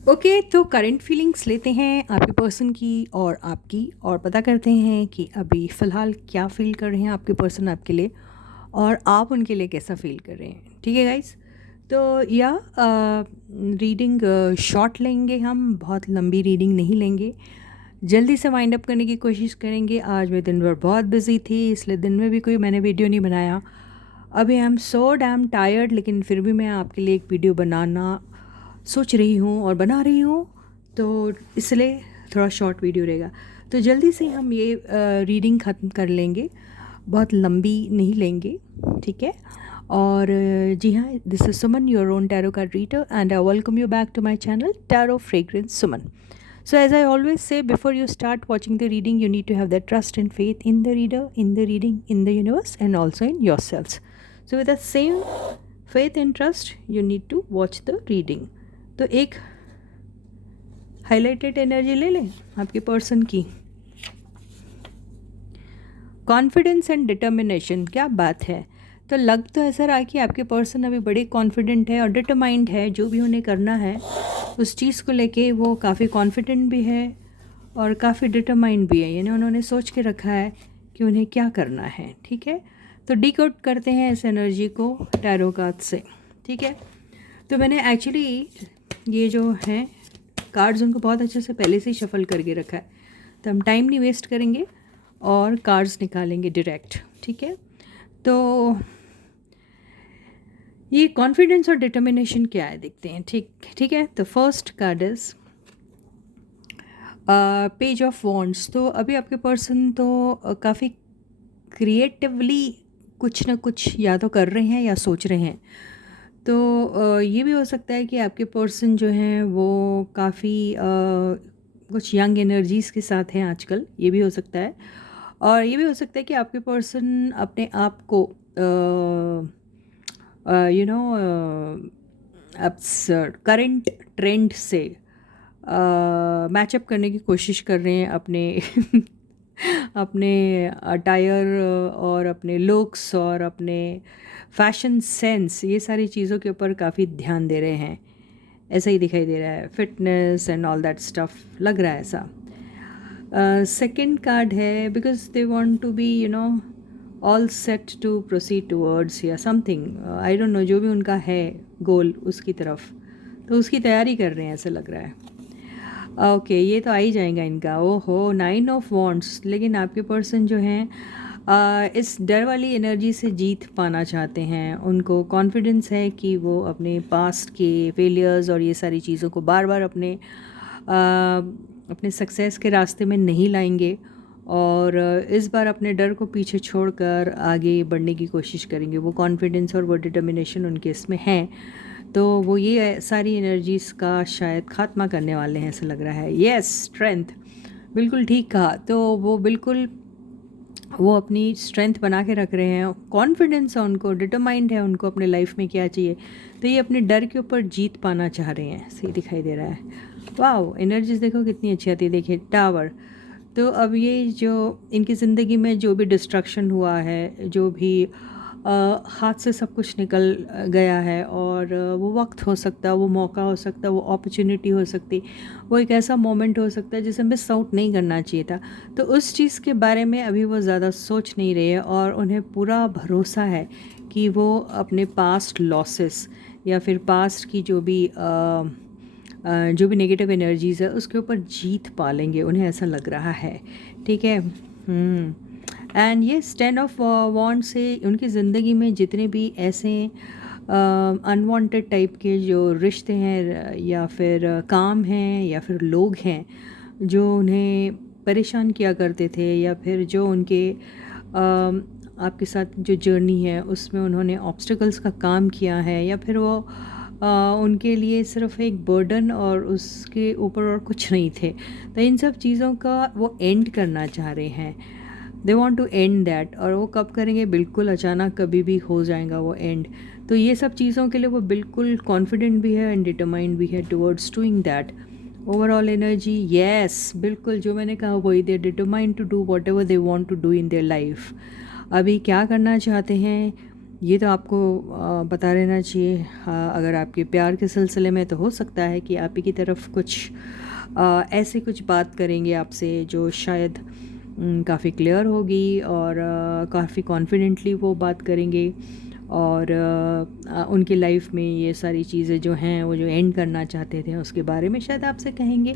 Okay, तो current feelings लेते हैं आपके पर्सन की और आपकी, और पता करते हैं कि अभी फ़िलहाल क्या फ़ील कर रहे हैं आपके पर्सन आपके लिए, और आप उनके लिए कैसा फ़ील कर रहे हैं। ठीक है गाइस? तो या रीडिंग शॉर्ट लेंगे, हम बहुत लंबी रीडिंग नहीं लेंगे। जल्दी से वाइंड अप करने की कोशिश करेंगे। आज मैं दिन भर बहुत बिज़ी थी, इसलिए दिन में भी कोई मैंने वीडियो नहीं बनाया। अभी I am so damn tired, लेकिन फिर भी मैं आपके लिए एक वीडियो बनाना सोच रही हूँ और बना रही हूँ, तो इसलिए थोड़ा शॉर्ट वीडियो रहेगा। तो जल्दी से हम ये रीडिंग ख़त्म कर लेंगे, बहुत लंबी नहीं लेंगे। ठीक है? और जी हाँ, this is Suman, your own tarot card reader, and I welcome you back to my channel tarot fragrance Suman. So, as I always say, before you start watching the reading, you need to have that trust and faith in the reader, in the reading, in the universe, and also in yourselves. So, with that same faith and trust, you need to watch the reading. तो एक highlighted energy ले लें आपके person की। Confidence and determination, क्या बात है। तो लग तो ऐसा रहा कि आपके पर्सन अभी बड़े कॉन्फिडेंट है और डिटरमाइंड है, जो भी उन्हें करना है उस चीज़ को लेके वो काफ़ी कॉन्फिडेंट भी है और काफ़ी डिटरमाइंड भी है। यानी उन्होंने सोच के रखा है कि उन्हें क्या करना है। ठीक है? तो डिकोड करते हैं इस एनर्जी को टैरो कार्ड से। ठीक है? तो मैंने एक्चुअली ये जो हैं कार्ड्स उनको बहुत अच्छे से पहले से ही शफल करके रखा है, तो हम टाइम नहीं वेस्ट करेंगे और कार्ड्स निकालेंगे डायरेक्ट। ठीक है? तो ये कॉन्फिडेंस और डिटर्मिनेशन क्या है, देखते हैं। ठीक है। तो first card is page of wands. तो अभी आपके पर्सन तो काफ़ी क्रिएटिवली कुछ ना कुछ या तो कर रहे हैं या सोच रहे हैं। तो ये भी हो सकता है कि आपके पर्सन जो हैं वो काफ़ी कुछ यंग एनर्जीज़ के साथ हैं आजकल, ये भी हो सकता है। और ये भी हो सकता है कि आपके पर्सन अपने आप को यू नो करंट ट्रेंड से मैचअप करने की कोशिश कर रहे हैं अपने अपने अटायर और अपने लुक्स और अपने फैशन सेंस, ये सारी चीज़ों के ऊपर काफ़ी ध्यान दे रहे हैं। ऐसा ही दिखाई दे रहा है, fitness and all that stuff लग रहा है ऐसा। सेकंड कार्ड है because they want to be all set to proceed towards या समथिंग, आई डोंट नो, जो भी उनका है गोल उसकी तरफ, तो उसकी तैयारी कर रहे हैं ऐसा लग रहा है। ओके, ये तो आ ही जाएगा इनका। ओहो, 9 ऑफ वॉन्ड्स। लेकिन आपके पर्सन जो हैं इस डर वाली एनर्जी से जीत पाना चाहते हैं। उनको कॉन्फिडेंस है कि वो अपने पास्ट के फेलियर्स और ये सारी चीज़ों को बार बार अपने सक्सेस के रास्ते में नहीं लाएंगे, और इस बार अपने डर को पीछे छोड़कर आगे बढ़ने की कोशिश करेंगे। वो कॉन्फिडेंस और वो डिटर्मिनेशन उनके इसमें है, तो वो ये सारी एनर्जीज़ का शायद खात्मा करने वाले हैं ऐसा लग रहा है। यस, स्ट्रेंथ, बिल्कुल ठीक कहा। तो वो अपनी स्ट्रेंथ बना के रख रहे हैं, कॉन्फिडेंस है उनको, डिटरमाइंड है उनको अपने लाइफ में क्या चाहिए, तो ये अपने डर के ऊपर जीत पाना चाह रहे हैं, सही दिखाई दे रहा है। वाह, एनर्जीज देखो कितनी अच्छी आती है। देखिए टावर। तो अब ये जो इनकी ज़िंदगी में जो भी डिस्ट्रक्शन हुआ है, जो भी हाथ से सब कुछ निकल गया है, और वो वक्त हो सकता है, वो मौका हो सकता है, वो अपॉर्चुनिटी हो सकती, वो एक ऐसा मोमेंट हो सकता है जिसे मिस आउट नहीं करना चाहिए था। तो उस चीज़ के बारे में अभी वो ज़्यादा सोच नहीं रहे हैं, और उन्हें पूरा भरोसा है कि वो अपने पास्ट लॉसेस या फिर पास्ट की जो भी नेगेटिव एनर्जीज़ है उसके ऊपर जीत पा लेंगे, उन्हें ऐसा लग रहा है। ठीक है? एंड ये 10 ऑफ वॉन्ड से उनकी ज़िंदगी में जितने भी ऐसे अनवांटेड टाइप के जो रिश्ते हैं या फिर काम हैं या फिर लोग हैं जो उन्हें परेशान किया करते थे, या फिर जो उनके आपके साथ जो जर्नी है उसमें उन्होंने ऑब्स्टिकल्स का काम किया है, या फिर वो उनके लिए सिर्फ एक बर्डन और उसके ऊपर और कुछ नहीं थे, तो इन सब चीज़ों का वो एंड करना चाह रहे हैं। They want to and that, और वो कब करेंगे, बिल्कुल अचानक कभी भी हो जाएगा वो एंड। तो ये सब चीज़ों के लिए वो बिल्कुल कॉन्फिडेंट भी है एंड डिटरमाइंड भी है towards doing that. Overall energy, yes, बिल्कुल जो मैंने कहा वही, they determined to do whatever they want to do in their life. अभी क्या करना चाहते हैं, ये तो आपको पता रहना चाहिए। अगर आपके प्यार के सिलसिले में तो हो सकता है कि आप ही की तरफ कुछ ऐसे कुछ बात करेंगे आपसे जो शायद काफ़ी क्लियर होगी, और काफ़ी कॉन्फिडेंटली वो बात करेंगे, और उनकी लाइफ में ये सारी चीज़ें जो हैं वो जो एंड करना चाहते थे उसके बारे में शायद आपसे कहेंगे।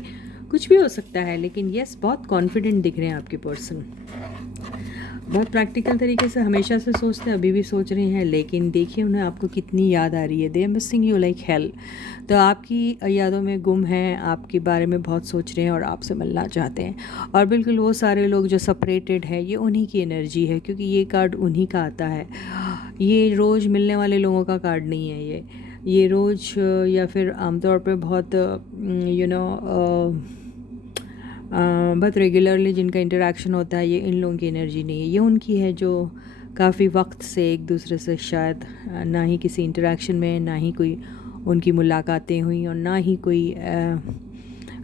कुछ भी हो सकता है, लेकिन यस बहुत कॉन्फिडेंट दिख रहे हैं आपके पर्सन। बहुत प्रैक्टिकल तरीके से हमेशा से सोचते हैं, अभी भी सोच रहे हैं, लेकिन देखिए उन्हें आपको कितनी याद आ रही है। They are missing you like hell. तो आपकी यादों में गुम हैं, आपके बारे में बहुत सोच रहे हैं और आपसे मिलना चाहते हैं। और बिल्कुल वो सारे लोग जो सेपरेटेड है, ये उन्हीं की एनर्जी है, क्योंकि ये कार्ड उन्हीं का आता है। ये रोज़ मिलने वाले लोगों का कार्ड नहीं है ये रोज़ या फिर आमतौर पे बहुत बहुत रेगुलरली जिनका इंटरेक्शन होता है, ये इन लोगों की एनर्जी नहीं है। ये उनकी है जो काफ़ी वक्त से एक दूसरे से शायद ना ही किसी इंटरेक्शन में, ना ही कोई उनकी मुलाकातें हुई, और ना ही कोई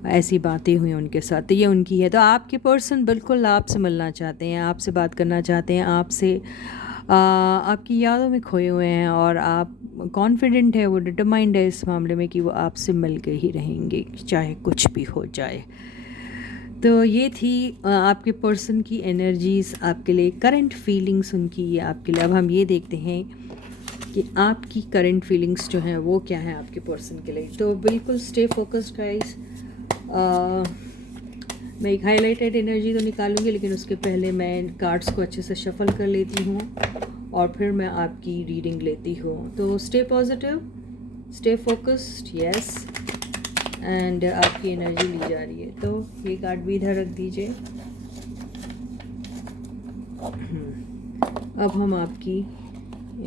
ऐसी बातें हुई उनके साथ। तो ये उनकी है। तो आपके पर्सन बिल्कुल आपसे मिलना चाहते हैं, आपसे बात करना चाहते हैं, आपसे आपकी यादों में खोए हुए हैं, और आप कॉन्फिडेंट है, वो डिटरमाइंड है इस मामले में कि वो आपसे मिल के ही रहेंगे चाहे कुछ भी हो जाए। तो ये थी आपके पर्सन की एनर्जीज़ आपके लिए, करंट फीलिंग्स उनकी ये आपके लिए। अब हम ये देखते हैं कि आपकी करंट फीलिंग्स जो हैं वो क्या है आपके पर्सन के लिए। तो बिल्कुल स्टे फोकस्ड गाइस। मैं एक हाईलाइटेड एनर्जी तो निकालूंगी, लेकिन उसके पहले मैं कार्ड्स को अच्छे से शफल कर लेती हूँ और फिर मैं आपकी रीडिंग लेती हूँ। तो stay positive, stay focused, yes. And आपकी एनर्जी ली जा रही है। तो ये कार्ड भी इधर रख दीजिए। अब हम आपकी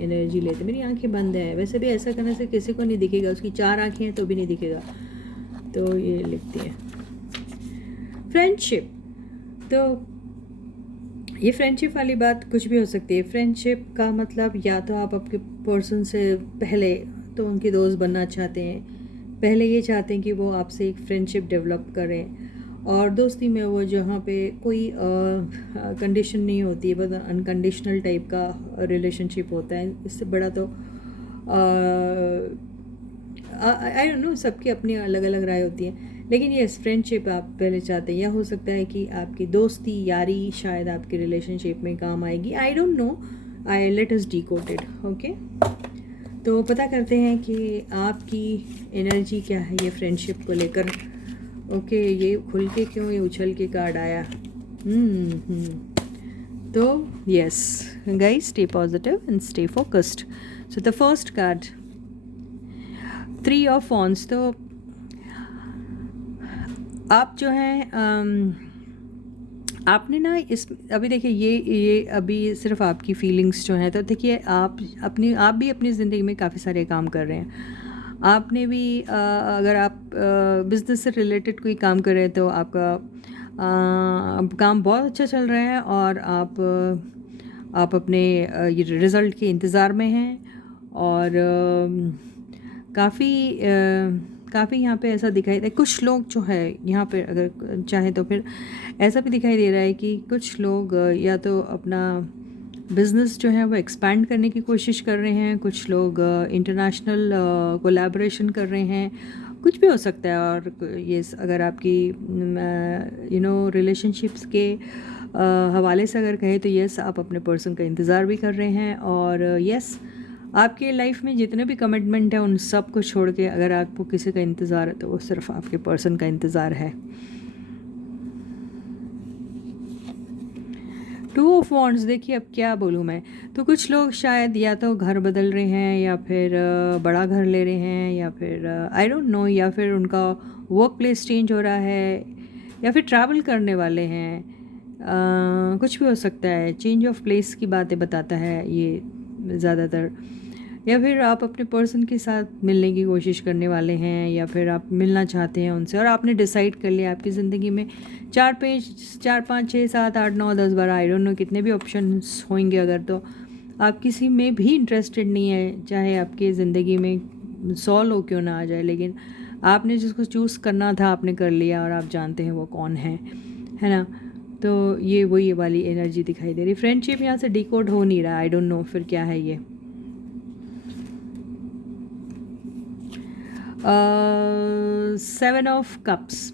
एनर्जी लेते। मेरी आंखें बंद हैं, वैसे भी ऐसा करने से किसी को नहीं दिखेगा, उसकी 4 आंखें हैं तो भी नहीं दिखेगा। तो ये लिखते हैं फ्रेंडशिप। तो ये फ्रेंडशिप वाली बात कुछ भी हो सकती है। फ्रेंडशिप का मतलब या तो आप आपके पर्सन से पहले तो उनके दोस्त बनना चाहते हैं, पहले ये चाहते हैं कि वो आपसे एक फ्रेंडशिप डेवलप करें, और दोस्ती में वो जहाँ पे कोई कंडीशन नहीं होती है, बस अनकंडीशनल टाइप का रिलेशनशिप होता है। इससे बड़ा तो आई डोंट नो, सबकी अपनी अलग अलग राय होती है, लेकिन ये फ्रेंडशिप आप पहले चाहते हैं। या हो सकता है कि आपकी दोस्ती यारी शायद आपकी रिलेशनशिप में काम आएगी। आई don't no, I let us decoded. Okay, तो पता करते हैं कि आपकी एनर्जी क्या है ये फ्रेंडशिप को लेकर। ओके, ये खुल के क्यों ये उछल के कार्ड आया? तो yes guys, stay positive and stay focused. So the first card, 3 of wands. तो आप जो हैं आपने ना इस अभी देखिए ये अभी सिर्फ आपकी फीलिंग्स जो हैं। तो देखिए आप भी अपनी ज़िंदगी में काफ़ी सारे काम कर रहे हैं। आपने भी अगर आप बिज़नेस से रिलेटेड कोई काम कर रहे हैं तो आपका काम बहुत अच्छा चल रहा है, और आप अपने ये रिज़ल्ट के इंतज़ार में हैं। और काफ़ी यहाँ पे ऐसा दिखाई दे, कुछ लोग जो है यहाँ पे अगर चाहे तो फिर ऐसा भी दिखाई दे रहा है कि कुछ लोग या तो अपना बिज़नेस जो है वो एक्सपैंड करने की कोशिश कर रहे हैं, कुछ लोग इंटरनेशनल कोलैबोरेशन कर रहे हैं, कुछ भी हो सकता है। और ये अगर आपकी रिलेशनशिप्स के हवाले से अगर कहें तो यस, आप अपने पर्सन का इंतज़ार भी कर रहे हैं। और यस, आपके लाइफ में जितने भी कमिटमेंट है उन सब को छोड़ के अगर आपको किसी का इंतज़ार है तो वो सिर्फ आपके पर्सन का इंतज़ार है। 2 ऑफ वॉन्ड्स, देखिए अब क्या बोलूँ मैं। तो कुछ लोग शायद या तो घर बदल रहे हैं, या फिर बड़ा घर ले रहे हैं, या फिर आई डोंट नो, या फिर उनका वर्क प्लेस चेंज हो रहा है, या फिर ट्रैवल करने वाले हैं। कुछ भी हो सकता है, चेंज ऑफ प्लेस की बातें बताता है ये ज़्यादातर। या फिर आप अपने पर्सन के साथ मिलने की कोशिश करने वाले हैं, या फिर आप मिलना चाहते हैं उनसे, और आपने डिसाइड कर लिया आपकी ज़िंदगी में 4 पेज 4 5 6 7 8 9 10 12 आई डोंट नो कितने भी ऑप्शंस होंगे, अगर तो आप किसी में भी इंटरेस्टेड नहीं है, चाहे आपकी ज़िंदगी में 100 लोग क्यों ना आ जाए, लेकिन आपने जिसको चूज़ करना था आपने कर लिया, और आप जानते हैं वो कौन है ना। तो ये वाली एनर्जी दिखाई दे रही। फ्रेंडशिप यहाँ से डिकोड हो नहीं रहा, आई डोंट नो फिर क्या है ये। Seven of cups.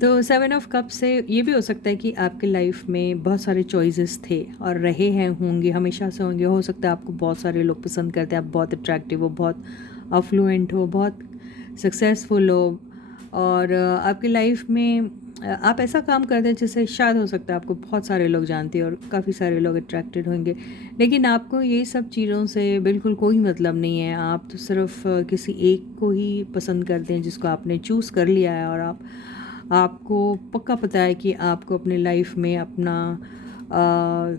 तो सेवन ऑफ कप से ये भी हो सकता है कि आपकी लाइफ में बहुत सारे चॉइसेस थे और रहे हैं, होंगे, हमेशा से होंगे। हो सकता है आपको बहुत सारे लोग पसंद करते हैं, आप बहुत अट्रैक्टिव हो, बहुत अफ्लुएंट हो, बहुत सक्सेसफुल हो, और आपकी लाइफ में आप ऐसा काम करते हैं जिससे शायद हो सकता है आपको बहुत सारे लोग जानते हैं और काफ़ी सारे लोग अट्रैक्टेड होंगे, लेकिन आपको ये सब चीज़ों से बिल्कुल कोई मतलब नहीं है। आप तो सिर्फ किसी एक को ही पसंद करते हैं जिसको आपने चूज़ कर लिया है, और आपको पक्का पता है कि आपको अपने लाइफ में अपना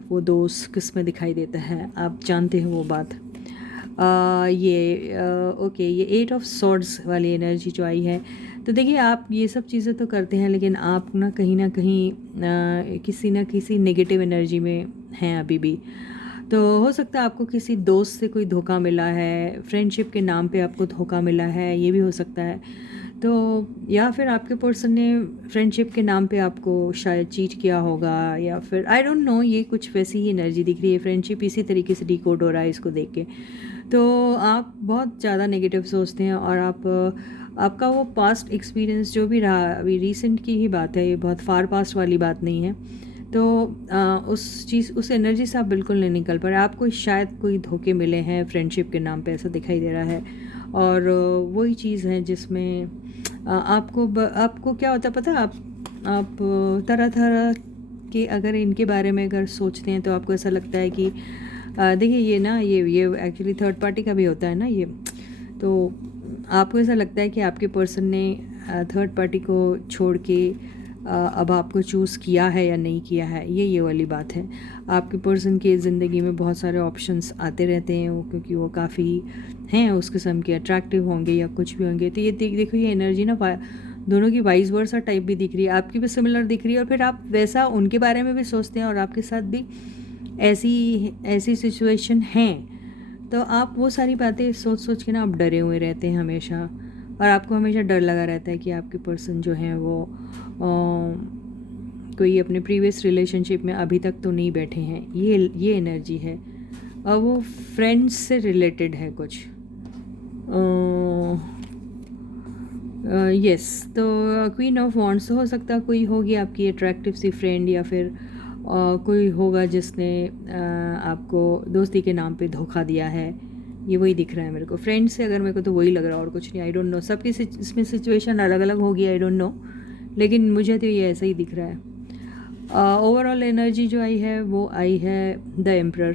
वो दोस्त किस में दिखाई देता है, आप जानते हैं वो बात। ओके, ये एट ऑफ सॉर्ड्स वाली एनर्जी जो आई है, तो देखिए आप ये सब चीज़ें तो करते हैं, लेकिन आप ना कहीं किसी ना किसी नेगेटिव एनर्जी में हैं अभी भी। तो हो सकता है आपको किसी दोस्त से कोई धोखा मिला है, फ्रेंडशिप के नाम पे आपको धोखा मिला है, ये भी हो सकता है। तो या फिर आपके पर्सन ने फ्रेंडशिप के नाम पे आपको शायद चीट किया होगा, या फिर आई डोंट नो, ये कुछ वैसी ही एनर्जी दिख रही है। फ्रेंडशिप इसी तरीके से डिकोड हो रहा है इसको देख के। तो आप बहुत ज़्यादा नेगेटिव सोचते हैं, और आपका वो पास्ट एक्सपीरियंस जो भी रहा, अभी रिसेंट की ही बात है, ये बहुत फार पास्ट वाली बात नहीं है। तो उस एनर्जी से आप बिल्कुल नहीं निकल पा रहे। आपको शायद कोई धोखे मिले हैं फ्रेंडशिप के नाम पे, ऐसा दिखाई दे रहा है। और वही चीज़ है जिसमें आपको क्या होता है पता है, आप तरह तरह के अगर इनके बारे में अगर सोचते हैं तो आपको ऐसा लगता है कि देखिए ये ना ये एक्चुअली थर्ड पार्टी का भी होता है ना ये। तो आपको ऐसा लगता है कि आपके पर्सन ने थर्ड पार्टी को छोड़ के अब आपको चूज़ किया है या नहीं किया है, ये वाली बात है। आपके पर्सन की ज़िंदगी में बहुत सारे ऑप्शंस आते रहते हैं, वो क्योंकि वो काफ़ी हैं उस किस्म के, अट्रैक्टिव होंगे या कुछ भी होंगे। तो ये देखो ये एनर्जी ना दोनों की वाइस वर्सा टाइप भी दिख रही है, आपकी भी सिमिलर दिख रही है, और फिर आप वैसा उनके बारे में भी सोचते हैं और आपके साथ भी ऐसी सिचुएशन हैं। तो आप वो सारी बातें सोच के ना आप डरे हुए रहते हैं हमेशा, और आपको हमेशा डर लगा रहता है कि आपके पर्सन जो हैं वो कोई अपने प्रीवियस रिलेशनशिप में अभी तक तो नहीं बैठे हैं। ये एनर्जी है, और वो फ्रेंड्स से रिलेटेड है कुछ। यस, तो क्वीन ऑफ वॉन्ड्स हो सकता है कोई होगी आपकी अट्रैक्टिव सी फ्रेंड, या फिर कोई होगा जिसने आपको दोस्ती के नाम पे धोखा दिया है। ये वही दिख रहा है मेरे को फ्रेंड से, अगर मेरे को तो वही लग रहा है और कुछ नहीं। आई डोंट नो, सबकी इसमें सिचुएशन अलग अलग होगी, आई डोंट नो, लेकिन मुझे तो ये ऐसा ही दिख रहा है। ओवरऑल एनर्जी जो आई है वो आई है द एम्परर।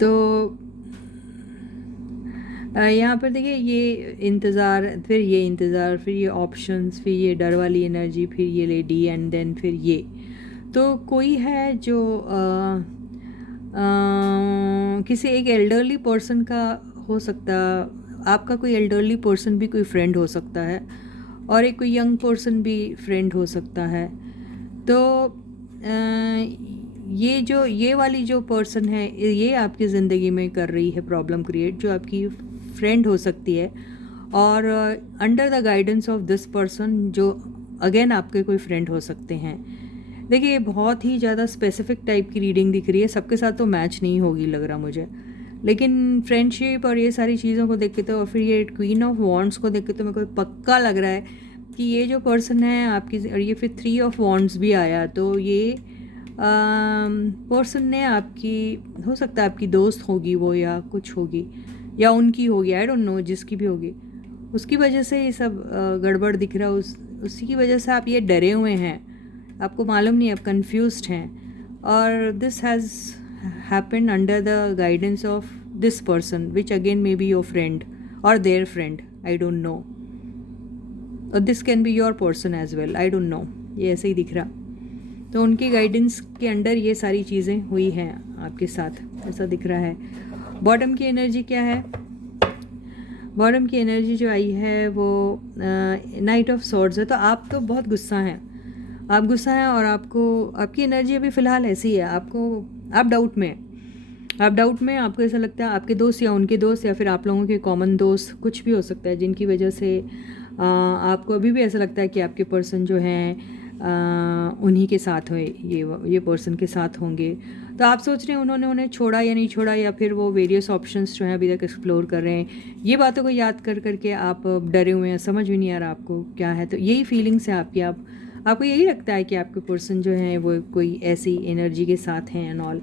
तो यहाँ पर देखिए ये इंतज़ार, फिर ये इंतज़ार, फिर ये ऑप्शंस, फिर ये डर वाली एनर्जी, फिर ये लेडी, एंड देन फिर ये। तो कोई है जो किसी एक एल्डरली पर्सन का हो सकता, आपका कोई एल्डरली पर्सन भी कोई फ्रेंड हो सकता है, और एक कोई यंग पर्सन भी फ्रेंड हो सकता है। तो ये वाली जो पर्सन है ये आपकी ज़िंदगी में कर रही है प्रॉब्लम क्रिएट, जो आपकी फ्रेंड हो सकती है, और under the guidance of this person जो अगेन आपके कोई फ्रेंड हो सकते हैं। देखिए बहुत ही ज़्यादा स्पेसिफिक टाइप की रीडिंग दिख रही है, सबके साथ तो मैच नहीं होगी लग रहा मुझे, लेकिन फ्रेंडशिप और ये सारी चीज़ों को देख के तो, और फिर ये क्वीन ऑफ वॉन्ड्स को देख के तो मेरे को पक्का लग रहा है कि ये जो पर्सन है आपकी, और ये फिर थ्री ऑफ वॉन्ड्स भी आया, तो ये पर्सन ने आपकी, हो सकता है आपकी दोस्त होगी वो, या कुछ होगी, या उनकी होगी, आई डोंट नो, जिसकी भी होगी उसकी वजह से ये सब गड़बड़ दिख रहा है, उसी की वजह से आप ये डरे हुए हैं, आपको मालूम नहीं, आप कंफ्यूज्ड हैं, और this has happened under the guidance of this person which again may be your friend और their friend, I don't know, और this can be your person as well, I don't know, ये ऐसे ही दिख रहा। तो उनकी गाइडेंस के under ये सारी चीज़ें हुई हैं आपके साथ, ऐसा दिख रहा है। बॉटम की एनर्जी क्या है? बॉटम की एनर्जी जो आई है वो नाइट ऑफ सॉर्ड्स है। तो आप तो बहुत गुस्सा हैं, आप गुस्सा हैं, और आपकी एनर्जी अभी फ़िलहाल ऐसी है, आप डाउट में आपको ऐसा लगता है आपके दोस्त या उनके दोस्त या फिर आप लोगों के कॉमन दोस्त कुछ भी हो सकता है, जिनकी वजह से आपको अभी भी ऐसा लगता है कि आपके पर्सन जो हैं उन्हीं के साथ हुए, ये पर्सन के साथ होंगे। तो आप सोच रहे हैं उन्होंने उन्हें छोड़ा या नहीं छोड़ा, या फिर वो वेरियस ऑप्शंस जो हैं अभी तक एक्सप्लोर कर रहे हैं। ये बातों को याद कर करके आप डरे हुए हैं, समझ भी नहीं आ रहा आपको क्या है। तो यही फीलिंग्स है आपकी। आपको यही लगता है कि आपके पर्सन जो हैं वो कोई ऐसी एनर्जी के साथ हैं एंड ऑल।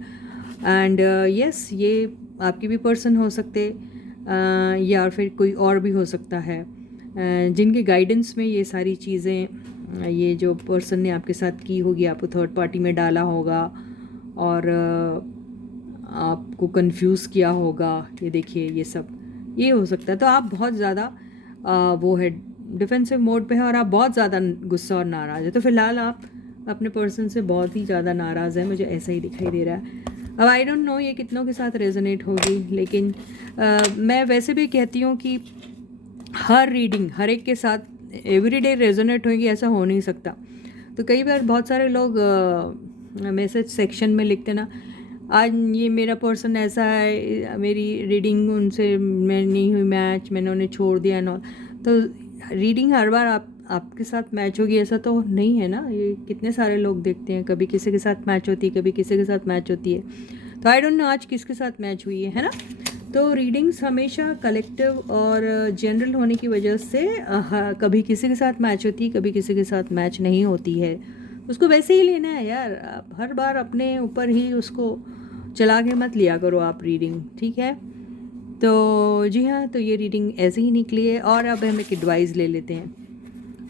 एंड यस, ये आपके भी पर्सन हो सकते, या फिर कोई और भी हो सकता है, जिनके गाइडेंस में ये सारी चीज़ें, ये जो पर्सन ने आपके साथ की होगी, आपको थर्ड पार्टी में डाला होगा और आपको कंफ्यूज किया होगा। ये देखिए, ये सब ये हो सकता है। तो आप बहुत ज़्यादा वो है, डिफेंसिव मोड पे है, और आप बहुत ज़्यादा गुस्सा और नाराज़ है। तो फिलहाल आप अपने पर्सन से बहुत ही ज़्यादा नाराज़ है, मुझे ऐसा ही दिखाई दे रहा है। अब आई डोंट नो ये कितनों के साथ रेजोनेट होगी, लेकिन मैं वैसे भी कहती हूँ कि हर रीडिंग हर एक के साथ एवरीडे रेजोनेट होगी, ऐसा हो नहीं सकता। तो कई बार बहुत सारे लोग मैसेज सेक्शन में लिखते ना, आज ये मेरा पर्सन ऐसा है, मेरी रीडिंग उनसे मैं नहीं हुई मैच, मैंने उन्हें छोड़ दिया ना। तो रीडिंग हर बार आपके साथ मैच होगी ऐसा तो नहीं है ना। ये कितने सारे लोग देखते हैं, कभी किसी के साथ मैच होती है, कभी किसी के साथ मैच होती है। तो आई डोंट नो आज किसके साथ मैच हुई है ना। तो रीडिंग्स हमेशा कलेक्टिव और जनरल होने की वजह से कभी किसी के साथ मैच होती है, कभी किसी के साथ मैच नहीं होती है। उसको वैसे ही लेना है यार, आप हर बार अपने ऊपर ही उसको चला के मत लिया करो आप रीडिंग, ठीक है। तो जी हाँ, तो ये रीडिंग ऐसे ही निकली है, और अब हम एक एडवाइस ले लेते हैं।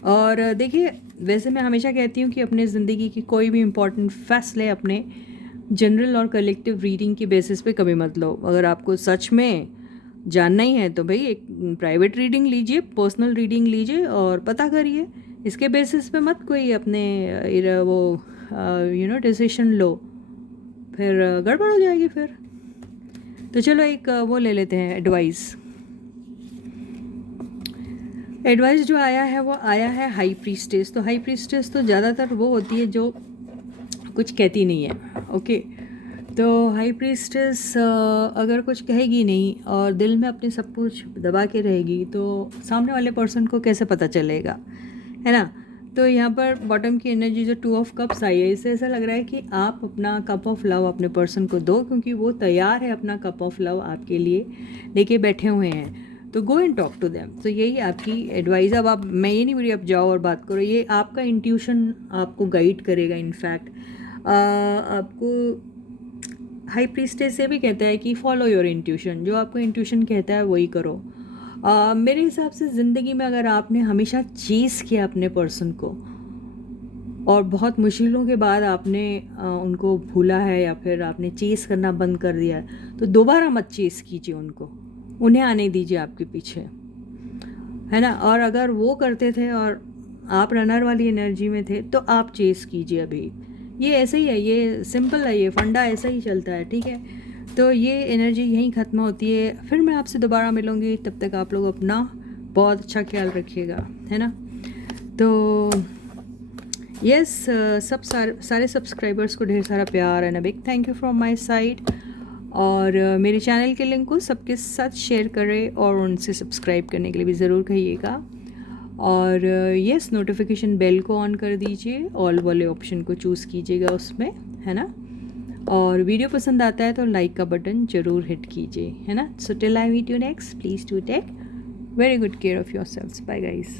और देखिए, वैसे मैं हमेशा कहती हूँ कि अपने ज़िंदगी की कोई भी इम्पॉर्टेंट फैसले अपने जनरल और कलेक्टिव रीडिंग की बेसिस पे कभी मत लो। अगर आपको सच में जानना ही है तो भाई एक प्राइवेट रीडिंग लीजिए, पर्सनल रीडिंग लीजिए और पता करिए। इसके बेसिस पे मत कोई अपने वो डिसीशन लो, फिर गड़बड़ हो जाएगी फिर। तो चलो एक वो ले लेते हैं एडवाइस जो आया है वो आया है हाई प्रीस्टेस। तो हाई प्रीस्टेस तो ज़्यादातर वो होती है जो कुछ कहती नहीं है, ओके। तो हाई प्रीस्टेस अगर कुछ कहेगी नहीं और दिल में अपने सब कुछ दबा के रहेगी, तो सामने वाले पर्सन को कैसे पता चलेगा, है ना। तो यहाँ पर बॉटम की एनर्जी जो 2 ऑफ कप्स आई है, इससे ऐसा लग रहा है कि आप अपना कप ऑफ लव अपने पर्सन को दो, क्योंकि वो तैयार है अपना कप ऑफ लव आपके लिए लेके बैठे हुए हैं। तो go and talk to them. तो यही आपकी एडवाइस। अब आप, मैं ये नहीं बोली आप जाओ और बात करो, ये आपका इंट्यूशन आपको गाइड करेगा। इनफैक्ट आपको हाई प्रीस्टेस से भी कहता है कि फॉलो योर इंट्यूशन, जो आपको इंट्यूशन कहता है वही करो। मेरे हिसाब से ज़िंदगी में अगर आपने हमेशा चेस किया अपने पर्सन को और बहुत मुश्किलों के बाद आपने उनको भूला है, या फिर आपने चेस करना बंद कर दिया है, तो दोबारा मत चेस कीजिए उनको, उन्हें आने दीजिए आपके पीछे, है ना। और अगर वो करते थे और आप रनर वाली एनर्जी में थे, तो आप चेस कीजिए अभी। ये ऐसे ही है, ये सिंपल है, ये फंडा ऐसा ही चलता है, ठीक है। तो ये एनर्जी यहीं ख़त्म होती है। फिर मैं आपसे दोबारा मिलूँगी, तब तक आप लोग अपना बहुत अच्छा ख्याल रखिएगा, है ना। तो यस, सारे सब्सक्राइबर्स को ढेर सारा प्यार and a big thank you from my side. और मेरे चैनल के लिंक को सबके साथ शेयर करें और उनसे सब्सक्राइब करने के लिए भी ज़रूर कहिएगा। और यस, नोटिफिकेशन बेल को ऑन कर दीजिए, ऑल वाले ऑप्शन को चूज़ कीजिएगा उसमें, है ना। और वीडियो पसंद आता है तो लाइक का बटन ज़रूर हिट कीजिए, है ना। So till I meet you next, please do take very good care of your self. Bye guys.